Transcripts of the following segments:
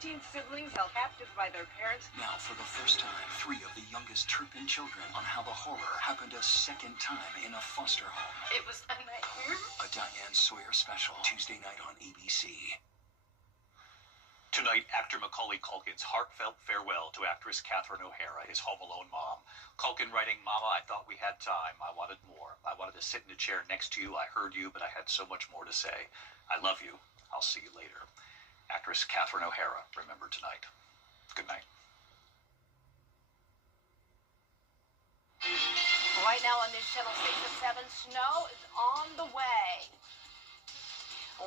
13 siblings held captive by their parents. Now, for the first time, 3 of the youngest Turpin children on how the horror happened a second time in a foster home. It was a nightmare. A Diane Sawyer special, Tuesday night on ABC. Tonight, actor Macaulay Culkin's heartfelt farewell to actress Catherine O'Hara, his Home Alone mom. Culkin writing, "Mama, I thought we had time. I wanted more. I wanted to sit in a chair next to you. I heard you, but I had so much more to say. I love you. I'll see you later." Actress Catherine O'Hara, remembered tonight. Good night. Right now on News Channel Station 7, snow is on the way.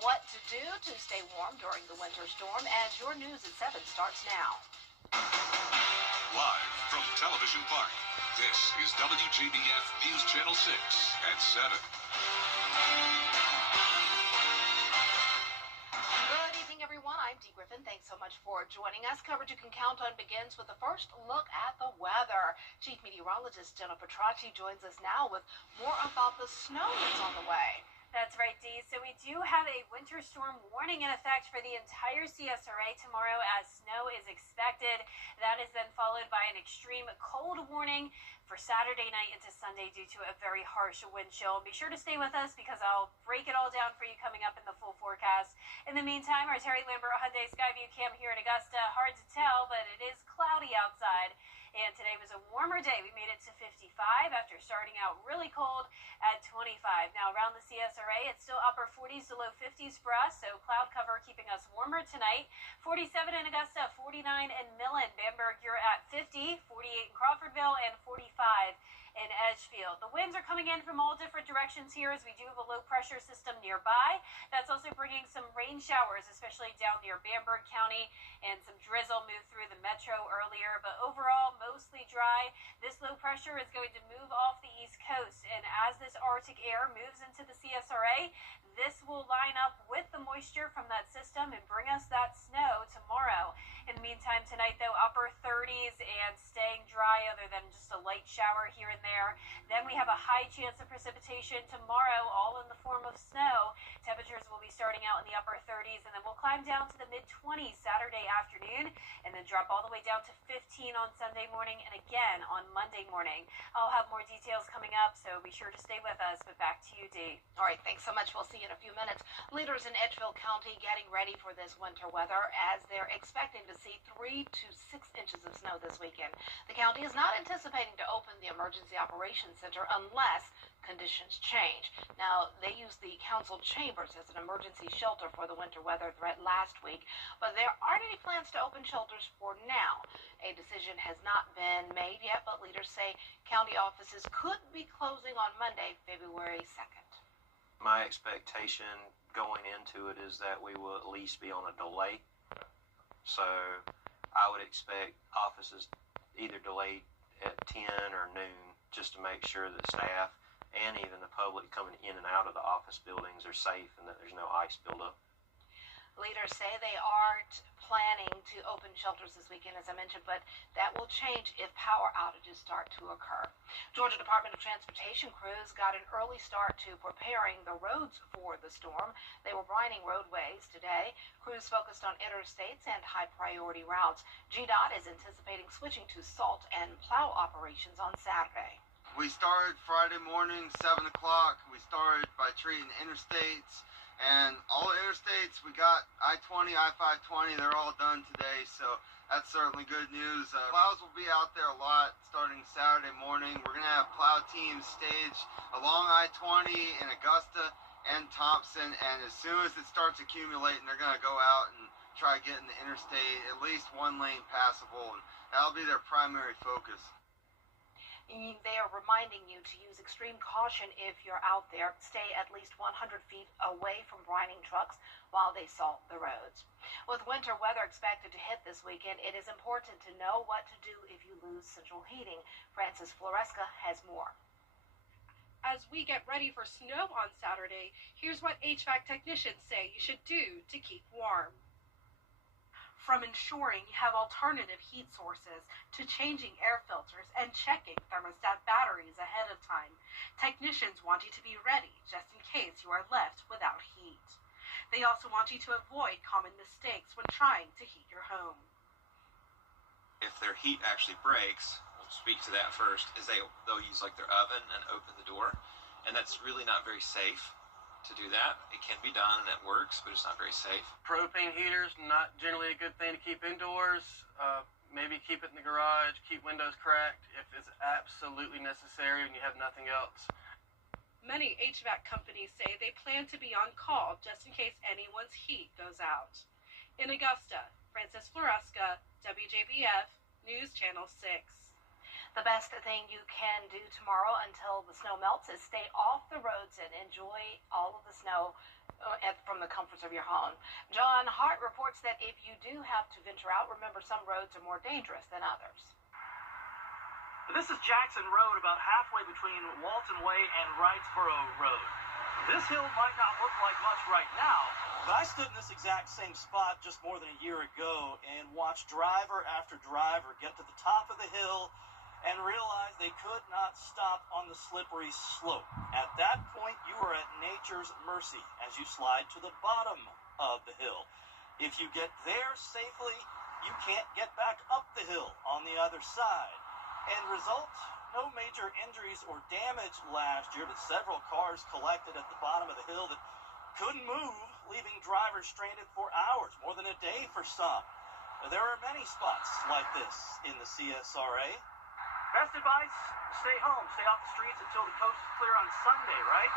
What to do to stay warm during the winter storm as your News at 7 starts now. Live from Television Park, this is WJBF News Channel 6 at 7. Good evening, everyone. I'm Dee Griffin. Thanks so much for joining us. Coverage you can count on begins with the first look at the weather. Chief Meteorologist Jennifer Petracci joins us now with more about the snow that's on the way. That's right, Dee. So we do have a winter storm warning in effect for the entire CSRA tomorrow as snow is expected. That is then followed by an extreme cold warning for Saturday night into Sunday due to a very harsh wind chill. Be sure to stay with us because I'll break it all down for you coming up in the full forecast. In the meantime, our Terry Lambert Hyundai Skyview cam here in Augusta. Hard to tell, but it is cloudy outside. And today was a warmer day. We made it to 55 after starting out really cold at 25. Now around the CSRA, it's still upper 40s to low 50s for us, so cloud cover keeping us warmer tonight. 47 in Augusta, 49 in Millen. Bamberg, you're at 50, 48 in Crawfordville, and 45 in Edgefield. The winds are coming in from all different directions here as we do have a low pressure system nearby. That's also bringing some rain showers, especially down near Bamberg County, and some drizzle moved through the metro earlier, but overall mostly dry. This low pressure is going to move off the East Coast, and as this Arctic air moves into the CSRA, this will line up with the moisture from that system and bring us that snow tomorrow. In the meantime, tonight though, upper 30s and staying dry other than just a light shower here and there. Then we have a high chance of precipitation tomorrow, all in the form of snow. Temperatures will be starting out in the upper 30s, and then we'll climb down to the mid-20s Saturday afternoon, and then drop all the way down to 15 on Sunday morning, and again on Monday morning. I'll have more details coming up, so be sure to stay with us. But back to you, Dee. All right, thanks so much. We'll see you in a few minutes. Leaders in Edgefield County getting ready for this winter weather as they're expecting to see 3 to 6 inches of snow this weekend. The county is not anticipating to open the Emergency Operations Center unless conditions change. Now, they used the council chambers as an emergency shelter for the winter weather threat last week, but there aren't any plans to open shelters for now. A decision has not been made yet, but leaders say county offices could be closing on Monday, February 2nd. My expectation going into it is that we will at least be on a delay. So I would expect offices either delayed at 10 or noon just to make sure that staff and even the public coming in and out of the office buildings are safe and that there's no ice buildup. Leaders say they aren't planning to open shelters this weekend, as I mentioned, but that will change if power outages start to occur. Georgia Department of Transportation crews got an early start to preparing the roads for the storm. They were brining roadways today. Crews focused on interstates and high-priority routes. GDOT is anticipating switching to salt and plow operations on Saturday. We started Friday morning, 7 o'clock. We started by treating interstates. And all the interstates, we got I-20, I-520, they're all done today, so that's certainly good news. Plows will be out there a lot starting Saturday morning. We're going to have plow teams staged along I-20 in Augusta and Thompson, and as soon as it starts accumulating, they're going to go out and try getting the interstate at least one lane passable, and that'll be their primary focus. They are reminding you to use extreme caution if you're out there. Stay at least 100 feet away from brining trucks while they salt the roads. With winter weather expected to hit this weekend, it is important to know what to do if you lose central heating. Frances Floresca has more. As we get ready for snow on Saturday, here's what HVAC technicians say you should do to keep warm. From ensuring you have alternative heat sources to changing air filters and checking thermostat batteries ahead of time, technicians want you to be ready just in case you are left without heat. They also want you to avoid common mistakes when trying to heat your home. If their heat actually breaks, we'll speak to that first, is they'll use like their oven and open the door, and that's really not very safe to do that. It can be done and it works, but it's not very safe. Propane heaters, not generally a good thing to keep indoors. Maybe keep it in the garage, keep windows cracked if it's absolutely necessary and you have nothing else. Many HVAC companies say they plan to be on call just in case anyone's heat goes out. In Augusta, Frances Floresca, WJBF, News Channel 6. The best thing you can do tomorrow until the snow melts is stay off the roads and enjoy all of the snow from the comforts of your home. John Hart reports that if you do have to venture out, remember some roads are more dangerous than others. This is Jackson Road, about halfway between Walton Way and Wrightsboro Road. This hill might not look like much right now, but I stood in this exact same spot just more than a year ago and watched driver after driver get to the top of the hill and realize they could not stop on the slippery slope. At that point, you are at nature's mercy as you slide to the bottom of the hill. If you get there safely, you can't get back up the hill on the other side. End result, no major injuries or damage last year, but several cars collected at the bottom of the hill that couldn't move, leaving drivers stranded for hours, more than a day for some. There are many spots like this in the CSRA. Best advice, stay home, stay off the streets until the coast is clear on Sunday, right?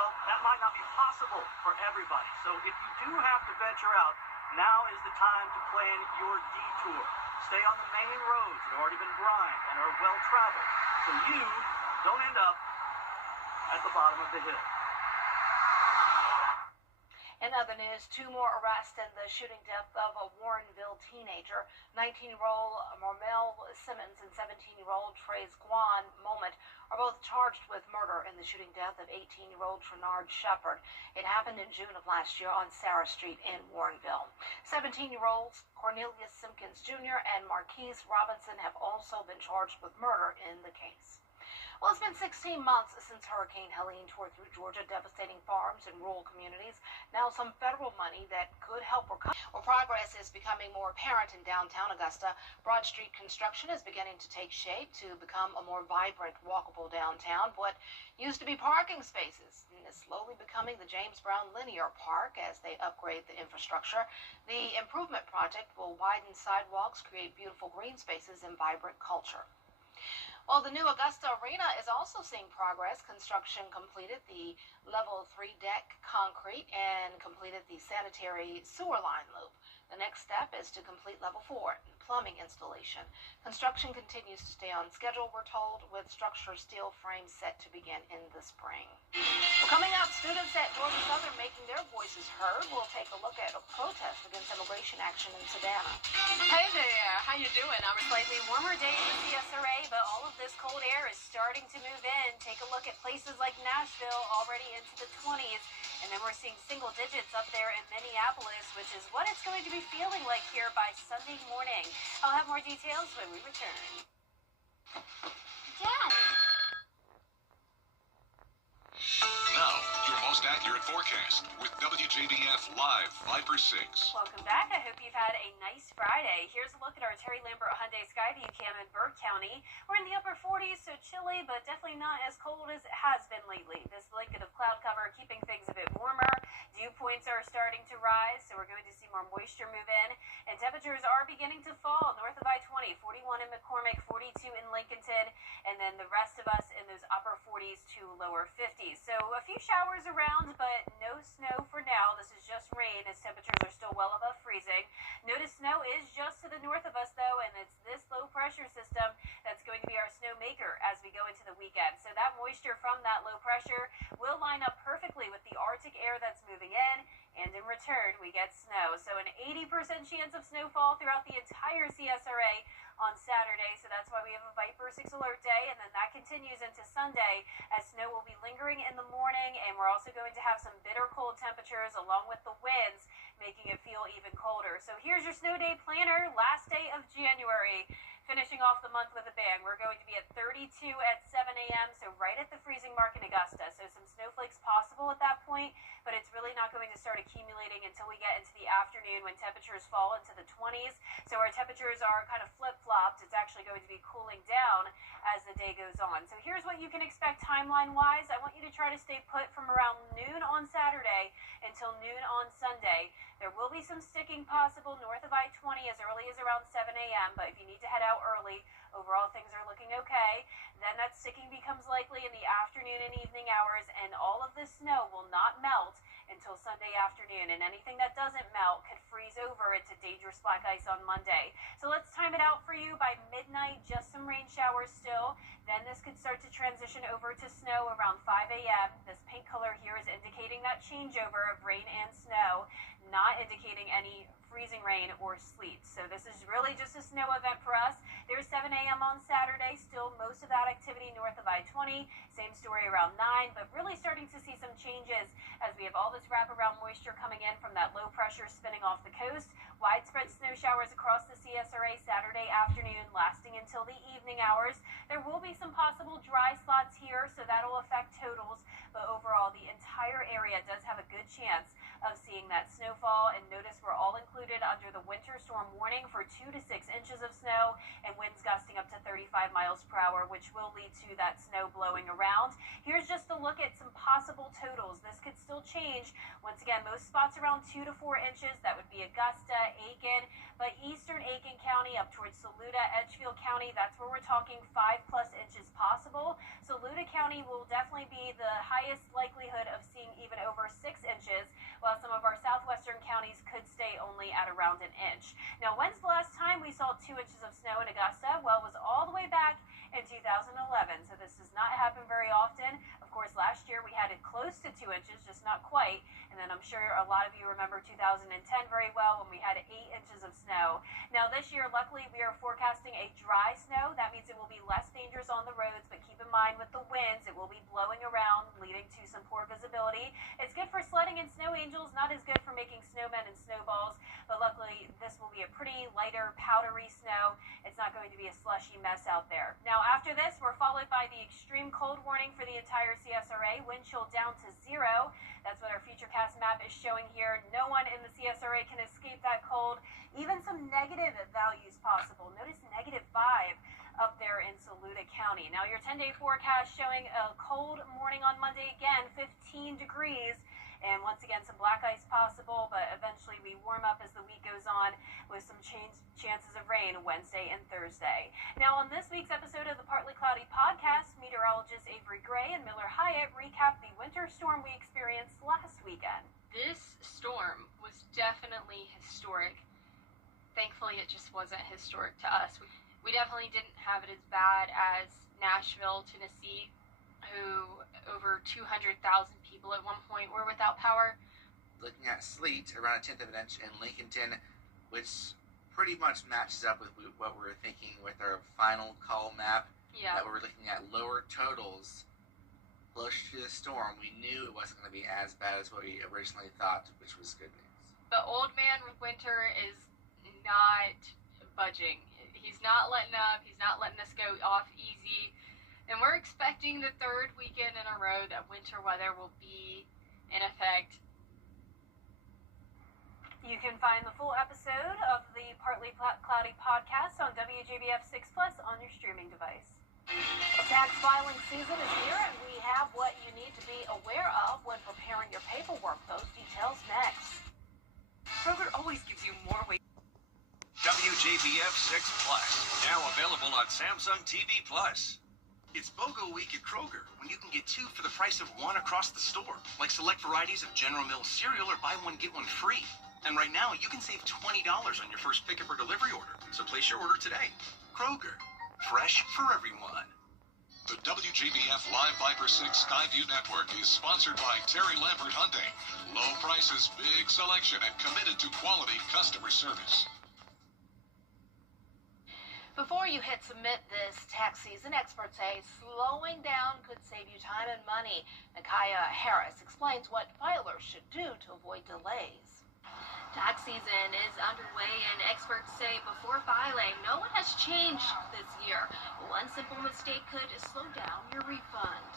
Well, that might not be possible for everybody. So if you do have to venture out, now is the time to plan your detour. Stay on the main roads that have already been grimed and are well traveled, so you don't end up at the bottom of the hill. In other news, 2 more arrests in the shooting death of a Warrenville teenager. 19-year-old Marmel Simmons and 17-year-old Trey's Guan Moment are both charged with murder in the shooting death of 18-year-old Trenard Shepard. It happened in June of last year on Sarah Street in Warrenville. 17-year-olds Cornelius Simpkins Jr. and Marquise Robinson have also been charged with murder in the case. Well, it's been 16 months since Hurricane Helene tore through Georgia, devastating farms and rural communities. Now some federal money that could help recover. Well, progress is becoming more apparent in downtown Augusta. Broad Street construction is beginning to take shape to become a more vibrant, walkable downtown. What used to be parking spaces is slowly becoming the James Brown Linear Park as they upgrade the infrastructure. The improvement project will widen sidewalks, create beautiful green spaces, and vibrant culture. Well, the new Augusta Arena is also seeing progress. Construction completed the level 3 deck concrete and completed the sanitary sewer line loop. The next step is to complete level 4 plumbing installation. Construction continues to stay on schedule, we're told, with structure steel frames set to begin in the spring. Well, coming up, students at Georgia Southern making their voices heard. We'll take a look at a protest against immigration action in Savannah. Hey there, how you doing? I'm a slightly warmer day in the CSRA, but all of this cold air is starting to move in. Take a look at places like Nashville, already into the 20s, and then we're seeing single digits up there in Minneapolis, which is what it's going to be feeling like here by Sunday morning. I'll have more details when we return. Dad! Now, your most accurate forecast with WJBF Live 5 for 6. Welcome back. I hope you've had a nice Friday. Here's a look at our Terry Lambert Hyundai Skyview cam in Burke County. We're in the upper 40s, so chilly, but definitely not as cold as it has been lately. This blanket of cloud cover keeping things a bit warmer. Dew points are starting to rise, so we're going to see more moisture move in, and temperatures are beginning to fall north of I-20, 41 in McCormick, 42 in Lincolnton, and then the rest of us in those upper 40s to lower 50s. So a few showers around, but no snow for now. This is just rain as temperatures are still well above freezing. Notice snow is just to the north of us, though, and it's this low pressure system that's going to be our snow maker as we go into the weekend. So that moisture from that low pressure will line up perfectly with the Arctic air that's moving in, and in return, we get snow. So an 80% chance of snowfall throughout the entire CSRA on Saturday, so that's why we have a Viper 6 alert day, and then that continues into Sunday as snow will be lingering in the morning, and we're also going to have some bitter cold temperatures along with the winds, making it feel even colder. So here's your snow day planner, last day of January. Finishing off the month with a bang, we're going to be at 32 at 7 a.m., so right at the freezing mark in Augusta. So some snowflakes possible at that point, but it's really not going to start accumulating until we get into the afternoon when temperatures fall into the 20s. So our temperatures are kind of flip-flopped. It's actually going to be cooling down as the day goes on. So here's what you can expect timeline-wise. I want you to try to stay put from around noon on Saturday until noon on Sunday. There will be some sticking possible north of I-20 as early as around 7 a.m., but if you need to head out early, overall things are looking okay. Then that sticking becomes likely in the afternoon and evening hours, and all of the snow will not melt until Sunday afternoon, and anything that doesn't melt could freeze over into dangerous black ice on Monday. So let's time it out for you. By midnight, just some rain showers still. Then this could start to transition over to snow around 5 a.m. This pink color here is indicating that changeover of rain and snow, not indicating any freezing rain or sleet. So this is really just a snow event for us. There's 7 a.m. on Saturday, still most of that activity north of I-20. Same story around 9, but really starting to see some changes as we have all this wraparound moisture coming in from that low pressure spinning off the coast. Widespread snow showers across the CSRA Saturday afternoon, lasting until the evening hours. There will be some possible dry spots here, so that'll affect totals, but overall the entire area does have a good chance of seeing that snowfall. And notice we're all included under the winter storm warning for 2 to 6 inches of snow and winds gusting up to 35 miles per hour, which will lead to that snow blowing around. Here's just a look at some possible totals. This could still change. Once again, most spots around 2 to 4 inches. That would be Augusta, Aiken, but eastern Aiken County up towards Saluda, Edgefield County, that's where we're talking 5+ inches possible. Saluda County will definitely be the highest likelihood of seeing even over 6 inches, while some of our southwestern counties could stay only at around an inch. Now, when's the last time we saw 2 inches of snow in Augusta? Well, it was all the way back in 2011, so this does not happen very often. Of course, last year we had it close to 2 inches, just not quite. And then I'm sure a lot of you remember 2010 very well when we had 8 inches of snow. Now this year, luckily, we are forecasting a dry snow. That means it will be less dangerous on the roads, but keep in mind with the winds, it will be blowing around, leading to some poor visibility. It's good for sledding and snow angels, not as good for making snowmen and snowballs, but luckily this will be a pretty lighter, powdery snow. It's not going to be a slushy mess out there. Now after this, we're followed by the extreme cold warning for the entire CSRA, wind chill down to 0. That's what our Futurecast map is showing here. No one in the CSRA can escape that cold. Even some negative values possible. Notice -5 up there in Saluda County. Now your 10-day forecast showing a cold morning on Monday, again 15 degrees. And once again, some black ice possible, but eventually we warm up as the week goes on with some chances of rain Wednesday and Thursday. Now, on this week's episode of the Partly Cloudy podcast, meteorologists Avery Gray and Miller Hyatt recap the winter storm we experienced last weekend. This storm was definitely historic. Thankfully, it just wasn't historic to us. We definitely didn't have it as bad as Nashville, Tennessee, who over 200,000 people at one point were without power. Looking at sleet around 1/10 of an inch in Lincolnton, which pretty much matches up with what we were thinking with our final call map. Yeah. That we were looking at lower totals close to the storm. We knew it wasn't going to be as bad as what we originally thought, which was good news. But Old Man Winter is not budging. He's not letting up. He's not letting us go off easy. And we're expecting the 3rd weekend in a row that winter weather will be in effect. You can find the full episode of the Partly Cloudy podcast on WJBF 6+ on your streaming device. Tax filing season is here, and we have what you need to be aware of when preparing your paperwork. Those details next. Kroger always gives you more ways. WJBF 6+, now available on Samsung TV Plus. It's BOGO week at Kroger, when you can get 2 for the price of 1 across the store, like select varieties of General Mills cereal or buy 1 get 1 free. And right now, you can save $20 on your first pickup or delivery order. So place your order today. Kroger, fresh for everyone. The WJBF Live Viper 6 Skyview Network is sponsored by Terry Lambert Hyundai. Low prices, big selection, and committed to quality customer service. Before you hit submit this tax season, experts say slowing down could save you time and money. Nakaya Harris explains what filers should do to avoid delays. Tax season is underway, and experts say before filing, no one has changed this year. One simple mistake could slow down your refund.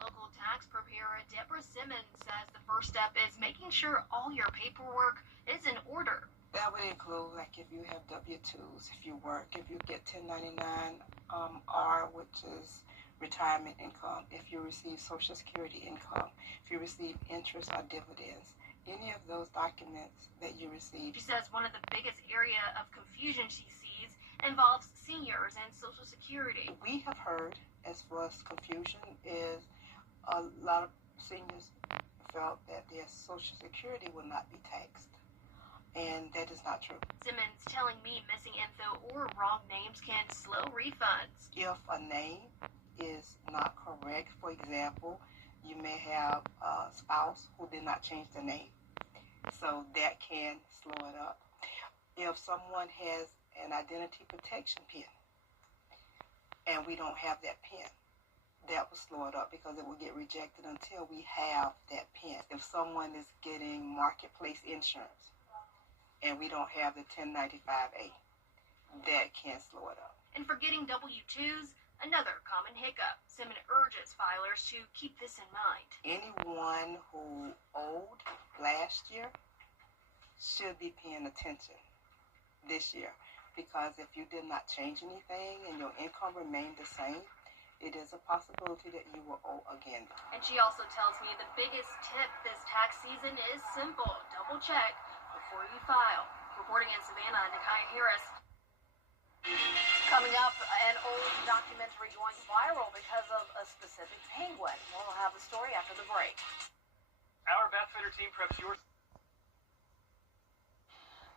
Local tax preparer Deborah Simmons says the first step is making sure all your paperwork is in order. That would include, like, if you have W-2s, if you work, if you get 1099R, which is retirement income, if you receive Social Security income, if you receive interest or dividends, any of those documents that you receive. She says one of the biggest area of confusion she sees involves seniors and Social Security. We have heard, as far as confusion, is a lot of seniors felt that their Social Security will not be taxed. And that is not true. Simmons telling me missing info or wrong names can slow refunds. If a name is not correct, for example, you may have a spouse who did not change the name. So that can slow it up. If someone has an identity protection pin and we don't have that pin, that will slow it up because it will get rejected until we have that pin. If someone is getting marketplace insurance and we don't have the 1095A, that can slow it up. And for getting W-2s, another common hiccup. Simmons urges filers to keep this in mind. Anyone who owed last year should be paying attention this year, because if you did not change anything and your income remained the same, it is a possibility that you will owe again. And she also tells me the biggest tip this tax season is simple. Double check before you file. Reporting in Savannah, Nakai Harris. Coming up, an old documentary going viral because of a specific penguin. We'll have the story after the break. Our Bathfitter team preps yours.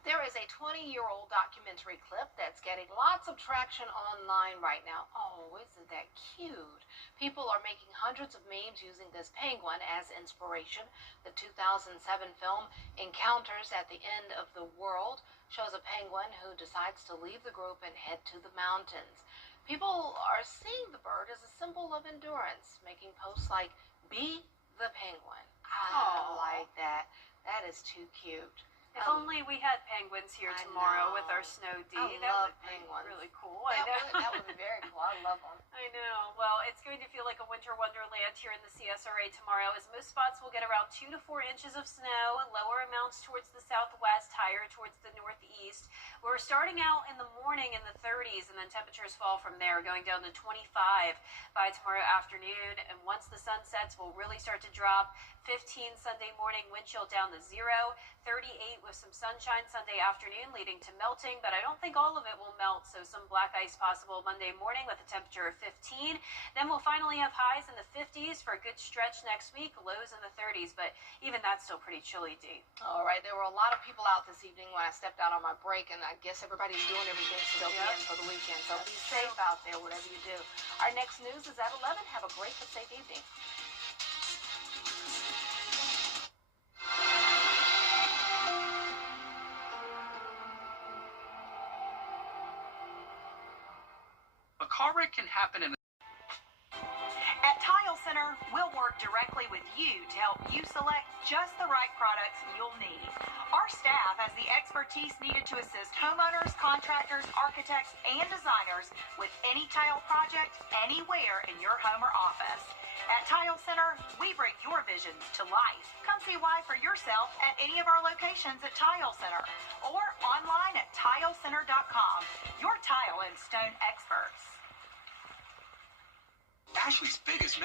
There is a 20-year-old documentary clip that's getting lots of traction online right now. Oh, isn't that cute? People are making hundreds of memes using this penguin as inspiration. The 2007 film Encounters at the End of the World shows a penguin who decides to leave the group and head to the mountains. People are seeing the bird as a symbol of endurance, making posts like, "Be the penguin." I like that. That is too cute. If only we had penguins here tomorrow with our snow D. I love would be penguins. really cool. That would be very cool. I love them. I know. Well, it's going to feel like a winter wonderland here in the CSRA tomorrow, as most spots will get around 2 to 4 inches of snow, lower amounts towards the southwest, higher towards the northeast. We're starting out in the morning in the 30s, and then temperatures fall from there, going down to 25 by tomorrow afternoon. And once the sun sets, we'll really start to drop. 15 Sunday morning, wind chill down to 0. 38 with some sunshine Sunday afternoon, leading to melting, but I don't think all of it will melt, so some black ice possible Monday morning with a temperature of 15. Then we'll finally have highs in the 50s for a good stretch next week, lows in the 30s, but even that's still pretty chilly, D. All right, there were a lot of people out this evening when I stepped out on my break, and I guess everybody's doing everything so they'll be in for the weekend. So be safe out there, whatever you do. Our next news is at 11. Have a great and safe evening. A car wreck can happen in At Tile Center, we'll work directly with you to help you select just the right products you'll need. Our staff has the expertise needed to assist homeowners, contractors, architects, and designers with any tile project anywhere in your home or office. At Tile Center, we bring your visions to life. Come see why for yourself at any of our locations at Tile Center or online at tilecenter.com. Your tile and stone experts. Ashley's biggest